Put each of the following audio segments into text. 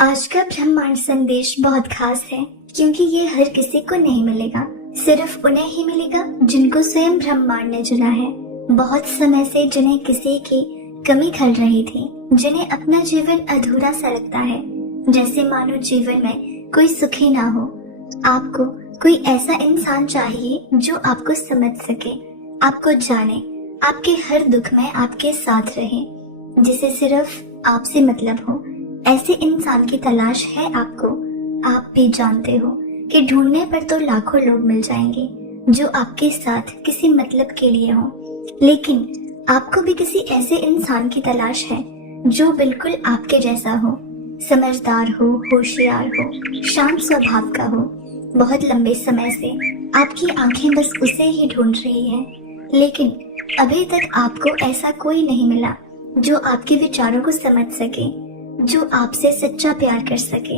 आज का ब्रह्मांड संदेश बहुत खास है क्योंकि ये हर किसी को नहीं मिलेगा। सिर्फ उन्हें ही मिलेगा जिनको स्वयं ब्रह्मांड ने चुना है। बहुत समय से जिन्हें किसी की कमी खल रही थी, जिन्हें अपना जीवन अधूरा सा लगता है, जैसे मानो जीवन में कोई सुखी ना हो। आपको कोई ऐसा इंसान चाहिए जो आपको समझ सके, आपको जाने, आपके हर दुख में आपके साथ रहे, जिसे सिर्फ आपसे मतलब हो। ऐसे इंसान की तलाश है आपको। आप भी जानते हो कि ढूंढने पर तो लाखों लोग मिल जाएंगे जो आपके साथ किसी मतलब के लिए हो, लेकिन आपको भी किसी ऐसे इंसान की तलाश है जो बिल्कुल आपके जैसा हो, समझदार हो, होशियार हो, शांत स्वभाव का हो। बहुत लंबे समय से आपकी आंखें बस उसे ही ढूंढ रही है, लेकिन अभी तक आपको ऐसा कोई नहीं मिला जो आपके विचारों को समझ सके, जो आपसे सच्चा प्यार कर सके।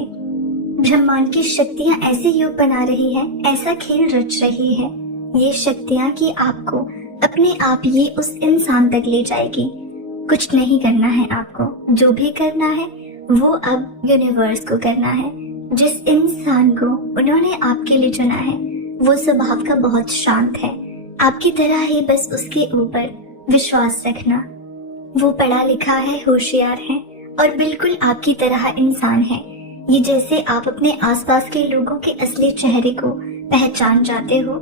ब्रह्मांड की शक्तियां ऐसे योग बना रही है, ऐसा खेल रच रही है ये शक्तियां कि आपको अपने आप ये उस इंसान तक ले जाएगी। कुछ नहीं करना है आपको, जो भी करना है वो अब यूनिवर्स को करना है। जिस इंसान को उन्होंने आपके लिए चुना है वो स्वभाव का बहुत शांत है, आपकी तरह ही बस उसके ऊपर विश्वास रखना। वो पढ़ा लिखा है, होशियार है और बिल्कुल आपकी तरह इंसान है। ये जैसे आप अपने आसपास के लोगों के असली चेहरे को पहचान जाते हो।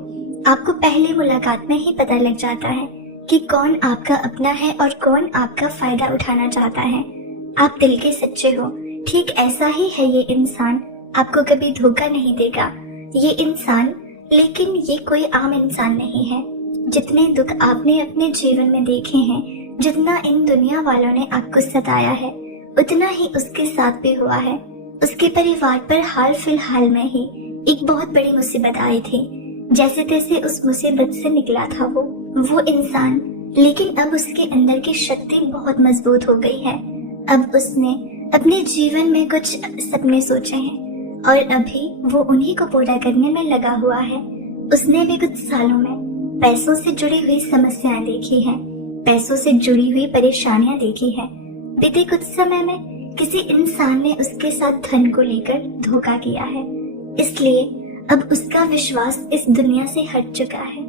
आपको पहली मुलाकात में ही पता लग जाता है कि कौन आपका अपना है और कौन आपका फायदा उठाना चाहता है। आप दिल के सच्चे हो, ठीक ऐसा ही है ये इंसान। आपको कभी धोखा नहीं देगा ये इंसान, लेकिन ये कोई आम इंसान नहीं है। जितने दुख आपने अपने जीवन में देखे हैं, जितना इन दुनिया वालों ने आपको सताया है, उतना ही उसके साथ भी हुआ है। उसके परिवार पर हाल फिलहाल में ही एक बहुत बड़ी मुसीबत आई थी। जैसे तैसे उस मुसीबत से निकला था वो इंसान, लेकिन अब उसके अंदर की शक्ति बहुत मजबूत हो गई है। अब उसने अपने जीवन में कुछ सपने सोचे हैं और अभी वो उन्हीं को पूरा करने में लगा हुआ है। उसने भी कुछ सालों में पैसों से जुड़ी हुई समस्याएं देखी हैं, पैसों से जुड़ी हुई परेशानियां देखी है। बीते कुछ समय में किसी इंसान ने उसके साथ धन को लेकर धोखा किया है, इसलिए अब उसका विश्वास इस दुनिया से हट चुका है।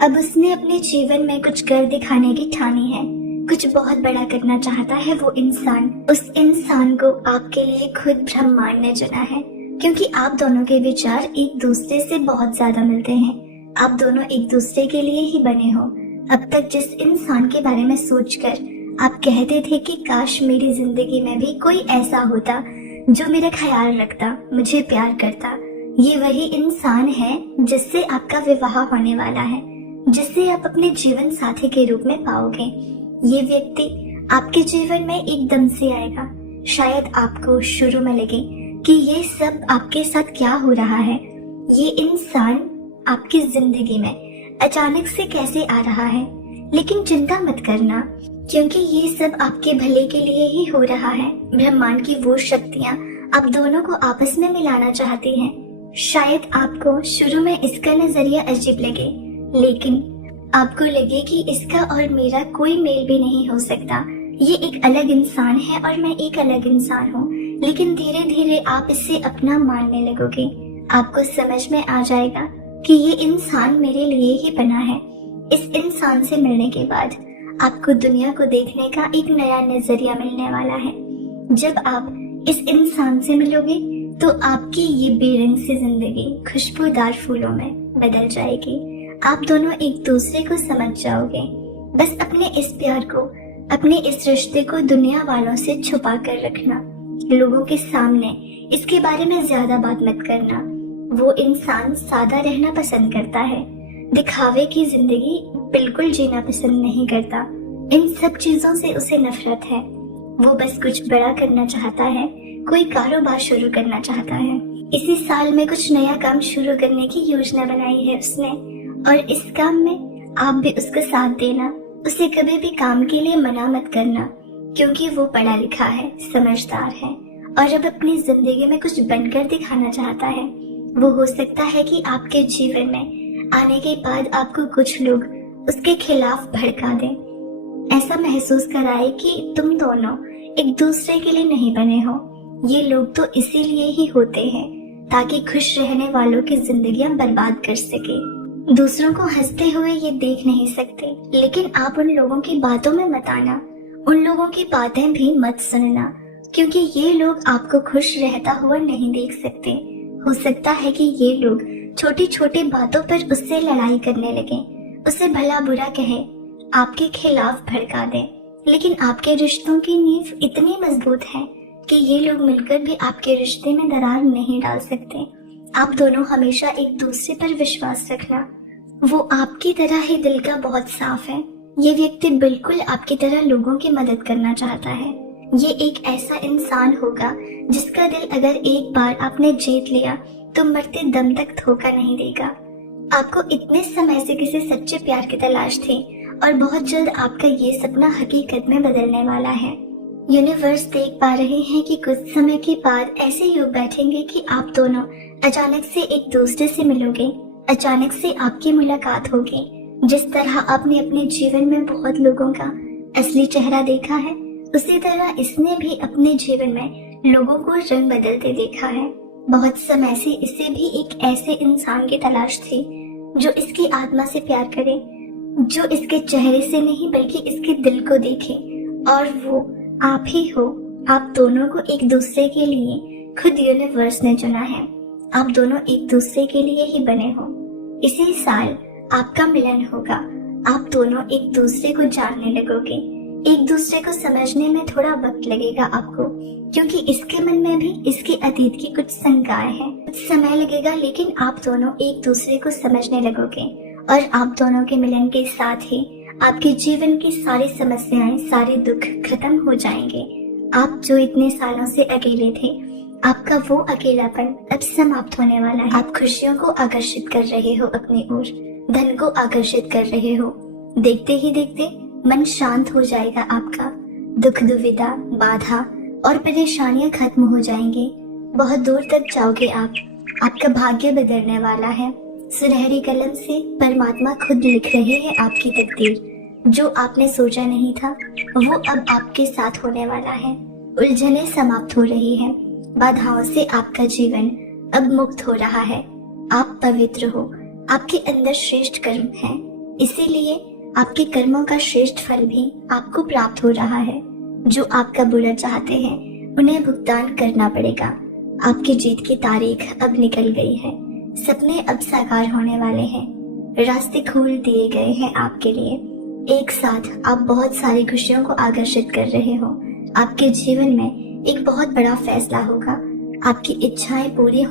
अब उसने अपने जीवन में कुछ कर दिखाने की ठानी है, कुछ बहुत बड़ा करना चाहता है वो इंसान। उस इंसान को आपके लिए खुद ब्रह्मांड ने चुना है, क्योंकि आप दोनों के विचार एक दूसरे से बहुत ज्यादा मिलते हैं। आप दोनों एक दूसरे के लिए ही बने हो। अब तक जिस इंसान के बारे में सोचकर आप कहते थे कि काश मेरी जिंदगी में भी कोई ऐसा होता जो मेरा ख्याल रखता, मुझे प्यार करता, ये वही इंसान है जिससे आपका विवाह होने वाला है, जिससे आप अपने जीवन साथी के रूप में पाओगे। ये व्यक्ति आपके जीवन में एकदम से आएगा। शायद आपको शुरू में लगे कि ये सब आपके साथ क्या हो रहा है, ये इंसान आपकी जिंदगी में अचानक से कैसे आ रहा है, लेकिन चिंता मत करना, क्योंकि ये सब आपके भले के लिए ही हो रहा है। ब्रह्मांड की वो शक्तियाँ आप दोनों को आपस में मिलाना चाहती हैं। शायद आपको शुरू में इसका नजरिया अजीब लगे, लेकिन आपको लगे कि इसका और मेरा कोई मेल भी नहीं हो सकता। ये एक अलग इंसान है और मैं एक अलग इंसान हूँ, लेकिन धीरे धीरे आप इसे अपना मानने लगोगे। आपको समझ में आ जाएगा कि ये इंसान मेरे लिए ही बना है। इस इंसान से मिलने के बाद आपको दुनिया को देखने का एक नया नजरिया मिलने वाला है। जब आप इस इंसान से मिलोगे तो आपकी ये बेरंग सी जिंदगी खुशबूदार फूलों में बदल जाएगी। आप दोनों एक दूसरे को समझ जाओगे। बस अपने इस प्यार को, अपने इस रिश्ते को दुनिया वालों से छुपा कर रखना। लोगों के सामने इसके बारे में ज्यादा बात मत करना। वो इंसान सादा रहना पसंद करता है, दिखावे की जिंदगी बिल्कुल जीना पसंद नहीं करता। इन सब चीजों से उसे नफरत है। वो बस कुछ बड़ा करना चाहता है, कोई कारोबार शुरू करना चाहता है। इसी साल में कुछ नया काम शुरू करने की योजना बनाई है उसने, और इस काम में आप भी उसका साथ देना। उसे कभी भी काम के लिए मना मत करना, क्योंकि वो पढ़ा लिखा है, समझदार है और अब अपनी जिंदगी में कुछ बनकर दिखाना चाहता है। वो हो सकता है कि आपके जीवन में आने के बाद आपको कुछ लोग उसके खिलाफ भड़का दें, ऐसा महसूस कराए कि तुम दोनों एक दूसरे के लिए नहीं बने हो। ये लोग तो इसीलिए ही होते हैं ताकि खुश रहने वालों की जिंदगियां बर्बाद कर सके। दूसरों को हंसते हुए ये देख नहीं सकते, लेकिन आप उन लोगों की बातों में मत आना, उन लोगों की बातें भी मत सुनना, क्योंकि ये लोग आपको खुश रहता हुआ नहीं देख सकते। हो सकता है कि ये लोग छोटी छोटी बातों पर उससे लड़ाई करने लगे, उसे भला बुरा कहे, आपके खिलाफ भड़का दे, लेकिन आपके रिश्तों की नींव इतनी मजबूत है कि ये लोग मिलकर भी आपके रिश्ते में दरार नहीं डाल सकते। आप दोनों हमेशा एक दूसरे पर विश्वास रखना। वो आपकी तरह ही दिल का बहुत साफ है। ये व्यक्ति बिल्कुल आपकी तरह लोगों की मदद करना चाहता है। ये एक ऐसा इंसान होगा जिसका दिल अगर एक बार आपने जीत लिया तो मरते दम तक धोखा नहीं देगा। आपको इतने समय से किसी सच्चे प्यार की तलाश थी और बहुत जल्द आपका ये सपना हकीकत में बदलने वाला है। यूनिवर्स देख पा रहे हैं कि कुछ समय के बाद ऐसे योग बैठेंगे कि आप दोनों अचानक से एक दूसरे से मिलोगे, अचानक से आपकी मुलाकात होगी। जिस तरह आपने अपने जीवन में बहुत लोगों का असली चेहरा देखा है, उसी तरह इसने भी अपने जीवन में लोगों को रंग बदलते देखा है। बहुत समय से इसे भी एक ऐसे इंसान की तलाश थी जो इसकी आत्मा से प्यार करे, जो इसके चेहरे से नहीं बल्कि इसके दिल को देखे, और वो आप ही हो। आप दोनों को एक दूसरे के लिए खुद यूनिवर्स ने चुना है। आप दोनों एक दूसरे के लिए ही बने हो। इसी साल आपका मिलन होगा। आप दोनों एक दूसरे को जानने लगोगे। एक दूसरे को समझने में थोड़ा वक्त लगेगा आपको, क्योंकि इसके मन में भी इसके अतीत की कुछ शंकाएं हैं। कुछ समय लगेगा, लेकिन आप दोनों एक दूसरे को समझने लगोगे और आप दोनों के मिलन के साथ ही आपके जीवन की सारी समस्याएं, सारे दुख खत्म हो जाएंगे। आप जो इतने सालों से अकेले थे, आपका वो अकेलापन अब समाप्त होने वाला है। आप खुशियों को आकर्षित कर रहे हो अपनी ओर, धन को आकर्षित कर रहे हो। देखते ही देखते मन शांत हो जाएगा आपका। दुख, दुविधा, बाधा और परेशानियां खत्म हो जाएंगी। बहुत दूर तक जाओगे आप। आपका भाग्य बदलने वाला है। सुनहरी कलम से परमात्मा खुद लिख रहे हैं आपकी तकदीर। जो आपने सोचा नहीं था वो अब आपके साथ होने वाला है। उलझनें समाप्त हो रही हैं। बाधाओं से आपका जीवन अब मुक्त हो रहा है। आप पवित्र हो। आपके अंदर श्रेष्ठ कर्म है, इसीलिए आपके कर्मों का श्रेष्ठ फल भी आपको प्राप्त हो रहा है। जो आपका बुरा चाहते हैं उन्हें भुगतान करना पड़ेगा। आपकी जीत की तारीख अब निकल गई है। सपने अब साकार होने वाले हैं। रास्ते खोल दिए गए हैं आपके लिए। एक साथ आप बहुत सारी खुशियों को आकर्षित कर रहे हो। आपके जीवन में एक बहुत बड़ा फैसला होगा। आपकी इच्छाएं पूरी